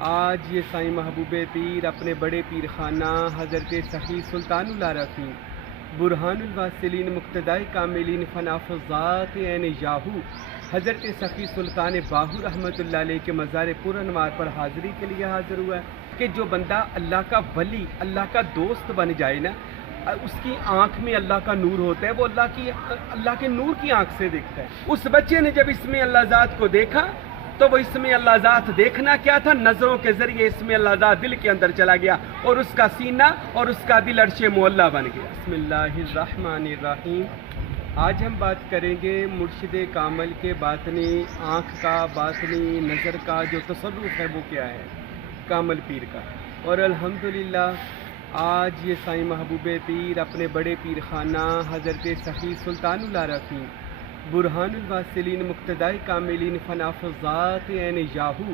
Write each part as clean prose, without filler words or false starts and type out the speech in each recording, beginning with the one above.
آج یہ سائیں محبوب پیر اپنے بڑے پیر خانہ حضرت سخی سلطان العارفین برہان الواصلین مقتدائے کاملین فناف ذات عین یاہو حضرت سخی سلطان باہو رحمۃ اللہ علیہ کے مزار پر انوار پر حاضری کے لیے حاضر ہوا ہے کہ جو بندہ اللہ کا ولی اللہ کا دوست بن جائے نا، اس کی آنکھ میں اللہ کا نور ہوتا ہے، وہ اللہ کے نور کی آنکھ سے دیکھتا ہے۔ اس بچے نے جب اس میں اللہ ذات کو دیکھا تو وہ اس میں اللہ ذات دیکھنا کیا تھا، نظروں کے ذریعے اس میں اللہ ذات دل کے اندر چلا گیا اور اس کا سینہ اور اس کا دل عرش معلیٰ بن گیا۔ بسم اللہ الرحمن الرحیم۔ آج ہم بات کریں گے مرشد کامل کے باطنی آنکھ کا، باطنی نظر کا جو تصرف ہے وہ کیا ہے کامل پیر کا۔ اور الحمدللہ آج یہ سائیں محبوب پیر اپنے بڑے پیر خانہ حضرت سخی سلطان العارفین برہان الواصلین مقتدائے کاملین فناف ذات عین یاہو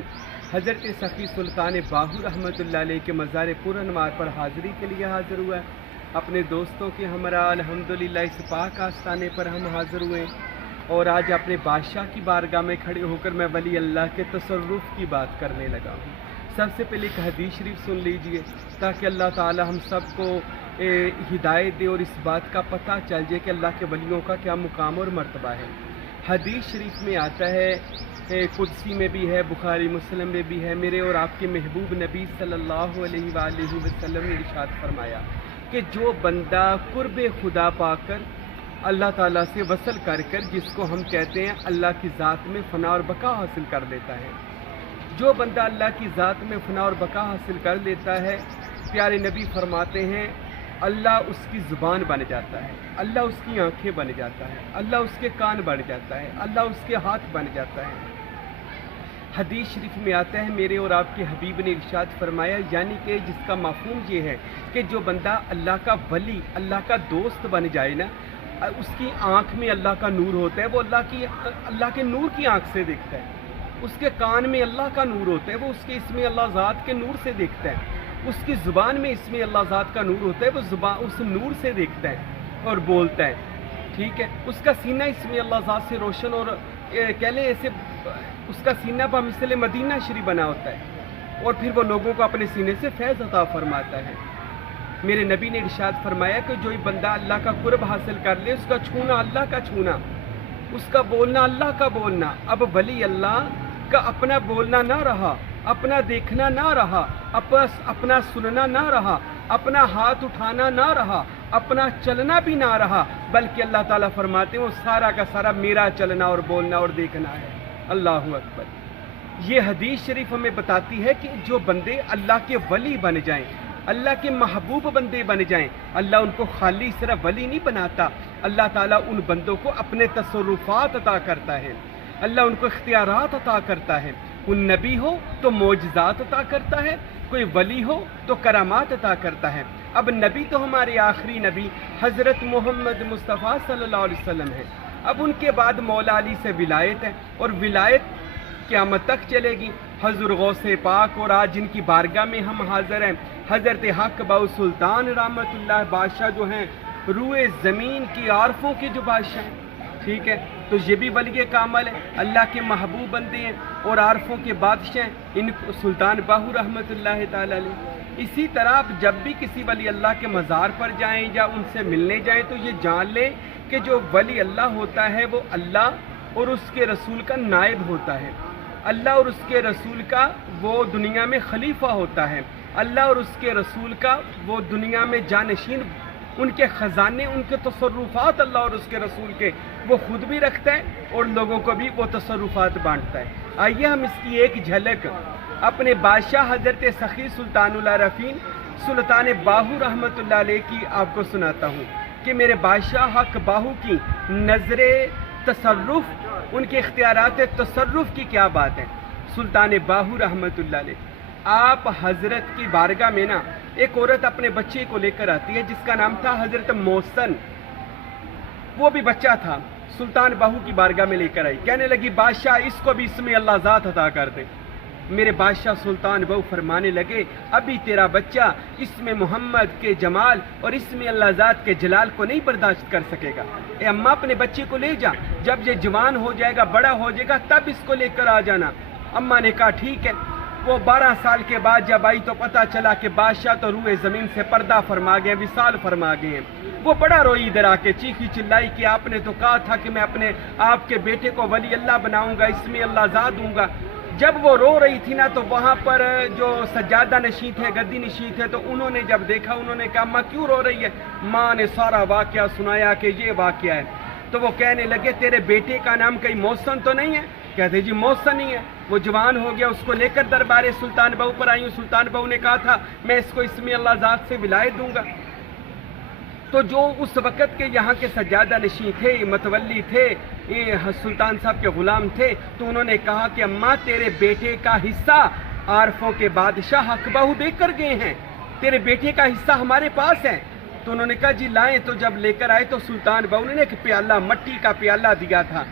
حضرت سخی سلطان باہو رحمۃ اللہ علیہ کے مزار پر انوار پر حاضری کے لیے حاضر ہوا ہے۔ اپنے دوستوں کے ہمراہ الحمدللہ اس پاک آستانے پر ہم حاضر ہوئے اور آج اپنے بادشاہ کی بارگاہ میں کھڑے ہو کر میں ولی اللہ کے تصرف کی بات کرنے لگا ہوں۔ سب سے پہلے ایک حدیث شریف سن لیجئے تاکہ اللہ تعالی ہم سب کو ہدایت دے اور اس بات کا پتہ چل جائے کہ اللہ کے ولیوں کا کیا مقام اور مرتبہ ہے۔ حدیث شریف میں آتا ہے، قدسی میں بھی ہے، بخاری مسلم میں بھی ہے، میرے اور آپ کے محبوب نبی صلی اللہ علیہ وآلہ وسلم نے ارشاد فرمایا کہ جو بندہ قرب خدا پا کر اللہ تعالیٰ سے وصل کر جس کو ہم کہتے ہیں اللہ کی ذات میں فنا اور بقا حاصل کر لیتا ہے، جو بندہ اللہ کی ذات میں فنا اور بقا حاصل کر لیتا ہے، پیارے نبی فرماتے ہیں اللہ اس کی زبان بن جاتا ہے، اللہ اس کی آنکھیں بن جاتا ہے، اللہ اس کے کان بن جاتا ہے، اللہ اس کے ہاتھ بن جاتا ہے۔ حدیث شریف میں آتا ہے میرے اور آپ کے حبیب نے ارشاد فرمایا، یعنی کہ جس کا مفہوم یہ ہے کہ جو بندہ اللہ کا ولی اللہ کا دوست بن جائے نا، اس کی آنکھ میں اللہ کا نور ہوتا ہے، وہ اللہ کے نور کی آنکھ سے دیکھتا ہے۔ اس کے کان میں اللہ کا نور ہوتا ہے، وہ اس کے اس میں اللہ ذات کے نور سے دیکھتا ہے۔ اس کی زبان میں اس میں اللہ ذات کا نور ہوتا ہے، وہ زبان اس نور سے دیکھتا ہے اور بولتا ہے، ٹھیک ہے۔ اس کا سینہ اس میں اللہ ذات سے روشن اور کہہ لیں ایسے اس کا سینہ بمثل مدینہ شریف بنا ہوتا ہے اور پھر وہ لوگوں کو اپنے سینے سے فیض عطا فرماتا ہے۔ میرے نبی نے ارشاد فرمایا کہ جو بندہ اللہ کا قرب حاصل کر لے، اس کا چھونا اللہ کا چھونا، اس کا بولنا اللہ کا بولنا۔ اب ولی اللہ کا اپنا بولنا نہ رہا، اپنا دیکھنا نہ رہا، اپنا سننا نہ رہا، اپنا ہاتھ اٹھانا نہ رہا، اپنا چلنا بھی نہ رہا، بلکہ اللہ تعالیٰ فرماتے ہیں وہ سارا کا سارا میرا چلنا اور بولنا اور دیکھنا ہے۔ اللہ اکبر۔ یہ حدیث شریف ہمیں بتاتی ہے کہ جو بندے اللہ کے ولی بن جائیں، اللہ کے محبوب بندے بن جائیں، اللہ ان کو خالی صرف ولی نہیں بناتا، اللہ تعالیٰ ان بندوں کو اپنے تصرفات عطا کرتا ہے، اللہ ان کو اختیارات عطا کرتا ہے۔ کوئی نبی ہو تو معجزات عطا کرتا ہے، کوئی ولی ہو تو کرامات عطا کرتا ہے۔ اب نبی تو ہمارے آخری نبی حضرت محمد مصطفیٰ صلی اللہ علیہ وسلم ہے، اب ان کے بعد مولا علی سے ولایت ہے اور ولایت قیامت تک چلے گی۔ حضور غوث پاک اور آج جن کی بارگاہ میں ہم حاضر ہیں حضرت حق باؤ سلطان رحمت اللہ بادشاہ جو ہیں روئے زمین کی عارفوں کے جو بادشاہ ہیں، ٹھیک ہے، تو یہ بھی ولی کامل ہے، اللہ کے محبوب بندے ہیں اور عارفوں کے بادشاہ ہیں، ان سلطان باہو رحمت اللہ تعالی علیہ۔ اسی طرح آپ جب بھی کسی ولی اللہ کے مزار پر جائیں یا ان سے ملنے جائیں تو یہ جان لیں کہ جو ولی اللہ ہوتا ہے وہ اللہ اور اس کے رسول کا نائب ہوتا ہے، اللہ اور اس کے رسول کا وہ دنیا میں خلیفہ ہوتا ہے، اللہ اور اس کے رسول کا وہ دنیا میں جانشین، ان کے خزانے ان کے تصرفات اللہ اور اس کے رسول کے وہ خود بھی رکھتا ہے اور لوگوں کو بھی وہ تصرفات بانٹتا ہے۔ آئیے ہم اس کی ایک جھلک اپنے بادشاہ حضرت سخی سلطان العارفین سلطان باہو رحمت اللہ علیہ کی آپ کو سناتا ہوں کہ میرے بادشاہ حق باہو کی نظر تصرف، ان کے اختیارات تصرف کی کیا بات ہے۔ سلطان باہو رحمت اللہ علیہ، آپ حضرت کی بارگاہ میں نا ایک عورت اپنے بچے کو لے کر آتی ہے جس کا نام تھا حضرت محسن، وہ بھی بچہ تھا، سلطان باہو کی بارگاہ میں لے کر آئی، کہنے لگی بادشاہ اس کو بھی اس میں اللہ ذات عطا کر دے۔ میرے بادشاہ سلطان باہو فرمانے لگے ابھی تیرا بچہ اس میں محمد کے جمال اور اس میں اللہ ذات کے جلال کو نہیں برداشت کر سکے گا، اے اماں اپنے بچے کو لے جا، جب یہ جوان ہو جائے گا بڑا ہو جائے گا تب اس کو لے کر آ جانا۔ اماں نے کہا ٹھیک ہے۔ وہ 12 سال کے بعد جب آئی تو پتہ چلا کہ بادشاہ تو روئے زمین سے پردہ فرما گئے، وصال فرما گئے ہیں۔ وہ بڑا روئی ادھر آ کے، چیخی چلائی کہ آپ نے تو کہا تھا کہ میں اپنے آپ کے بیٹے کو ولی اللہ بناؤں گا، اس میں اللہ زاد دوں گا۔ جب وہ رو رہی تھی نا تو وہاں پر جو سجادہ نشین تھے، گدی نشین تھے، تو انہوں نے جب دیکھا انہوں نے کہا ماں کیوں رو رہی ہے؟ ماں نے سارا واقعہ سنایا کہ یہ واقعہ ہے۔ تو وہ کہنے لگے تیرے بیٹے کا نام کہیں محسن تو نہیں ہے؟ کہتے جی محسن ہی ہے، وہ جوان ہو گیا، اس کو لے کر دربار سلطان بہو پر آئی ہوں۔ سلطان بہو نے کہا تھا میں اس کو اسم اللہ ذات سے ولایت دوں گا۔ تو جو اس وقت کے یہاں کے سجادہ نشین تھے، متولی تھے، سلطان صاحب کے غلام تھے، تو انہوں نے کہا کہ اماں تیرے بیٹے کا حصہ عارفوں کے بادشاہ حق بہو دے کر گئے ہیں، تیرے بیٹے کا حصہ ہمارے پاس ہے۔ تو انہوں نے کہا جی لائیں۔ تو جب لے کر آئے تو سلطان بہو نے ایک پیالہ، مٹی کا پیالہ دیا تھا،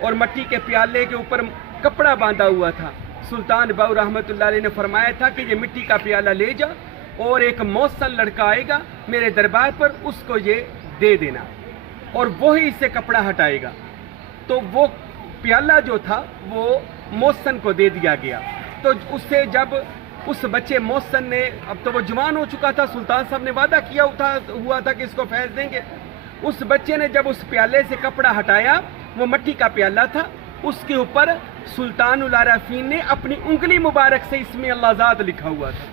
اور مٹی کے پیالے کے اوپر کپڑا باندھا ہوا تھا۔ سلطان بہو رحمۃ اللہ علیہ نے فرمایا تھا کہ یہ مٹی کا پیالہ لے جا، اور ایک محسن لڑکا آئے گا میرے دربار پر، اس کو یہ دے دینا، اور وہی اسے کپڑا ہٹائے گا۔ تو وہ پیالہ جو تھا وہ محسن کو دے دیا گیا۔ تو اس سے جب اس بچے محسن نے، اب تو وہ جوان ہو چکا تھا، سلطان صاحب نے وعدہ کیا ہوا تھا کہ اس کو فیض دیں گے، اس بچے نے جب اس پیالے سے کپڑا ہٹایا، وہ مٹی کا پیالہ تھا، اس کے اوپر سلطان العارفین نے اپنی انگلی مبارک سے اسم اللہ ذات لکھا ہوا تھا۔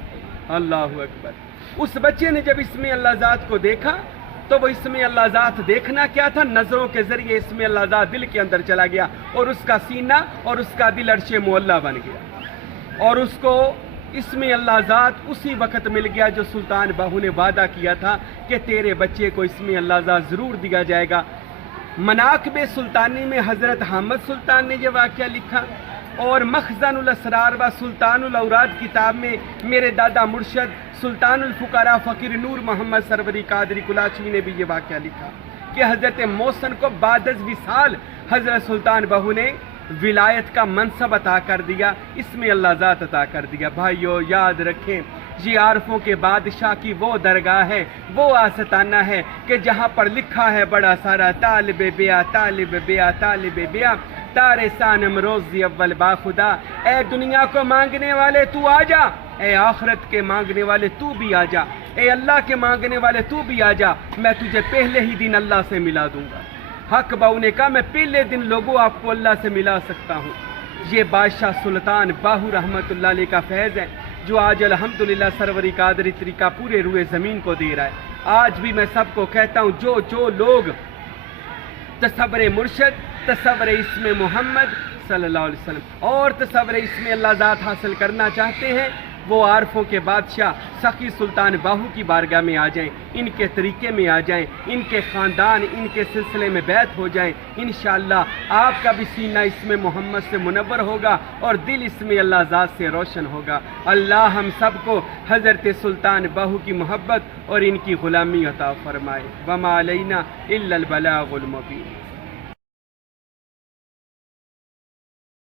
اللہ اکبر۔ اس بچے نے جب اسم اللہ ذات کو دیکھا تو وہ اسم اللہ ذات دیکھنا کیا تھا، نظروں کے ذریعے اسم اللہ ذات دل کے اندر چلا گیا، اور اس کا سینہ اور اس کا دل عرش معلیٰ بن گیا، اور اس کو اسم اللہ ذات اسی وقت مل گیا جو سلطان بہو نے وعدہ کیا تھا کہ تیرے بچے کو اسم اللہ ذات ضرور دیا جائے گا۔ مناقب سلطانی میں حضرت حامد سلطان نے یہ واقعہ لکھا، اور مخزن الاسرار و سلطان الاوراد کتاب میں میرے دادا مرشد سلطان الفقراء فقیر نور محمد سروری قادری کلاچوی نے بھی یہ واقعہ لکھا کہ حضرت محسن کو بعد از وصال حضرت سلطان بہو نے ولایت کا منصب عطا کر دیا، اسم اللہ ذات عطا کر دیا۔ بھائیو یاد رکھیں، یہ عارفوں کے بادشاہ کی وہ درگاہ ہے، وہ آستانہ ہے کہ جہاں پر لکھا ہے بڑا سارا طالب بیا طالب بیا طالب بیا تارے سانم روزی اول با خدا۔ اے دنیا کو مانگنے والے تو آ جا، اے آخرت کے مانگنے والے تو بھی آ جا، اے اللہ کے مانگنے والے تو بھی آ جا، میں تجھے پہلے ہی دن اللہ سے ملا دوں گا۔ حق بہو نے کہا میں پہلے دن لوگوں آپ کو اللہ سے ملا سکتا ہوں۔ یہ بادشاہ سلطان باہو رحمت اللہ علیہ کا فیض ہے جو آج الحمدللہ سروری قادری طریقہ پورے روئے زمین کو دے رہا ہے۔ آج بھی میں سب کو کہتا ہوں جو لوگ تصور مرشد، تصور اسم محمد صلی اللہ علیہ وسلم اور تصور اسم اللہ ذات حاصل کرنا چاہتے ہیں، وہ عارفوں کے بادشاہ سخی سلطان باہو کی بارگاہ میں آ جائیں، ان کے طریقے میں آ جائیں، ان کے خاندان، ان کے سلسلے میں بیعت ہو جائیں، انشاءاللہ آپ کا بھی سینہ اسم محمد سے منور ہوگا اور دل اسم اللہ ذات سے روشن ہوگا۔ اللہ ہم سب کو حضرت سلطان باہو کی محبت اور ان کی غلامی عطا فرمائے۔ وما علینا الا البلاغ المبین۔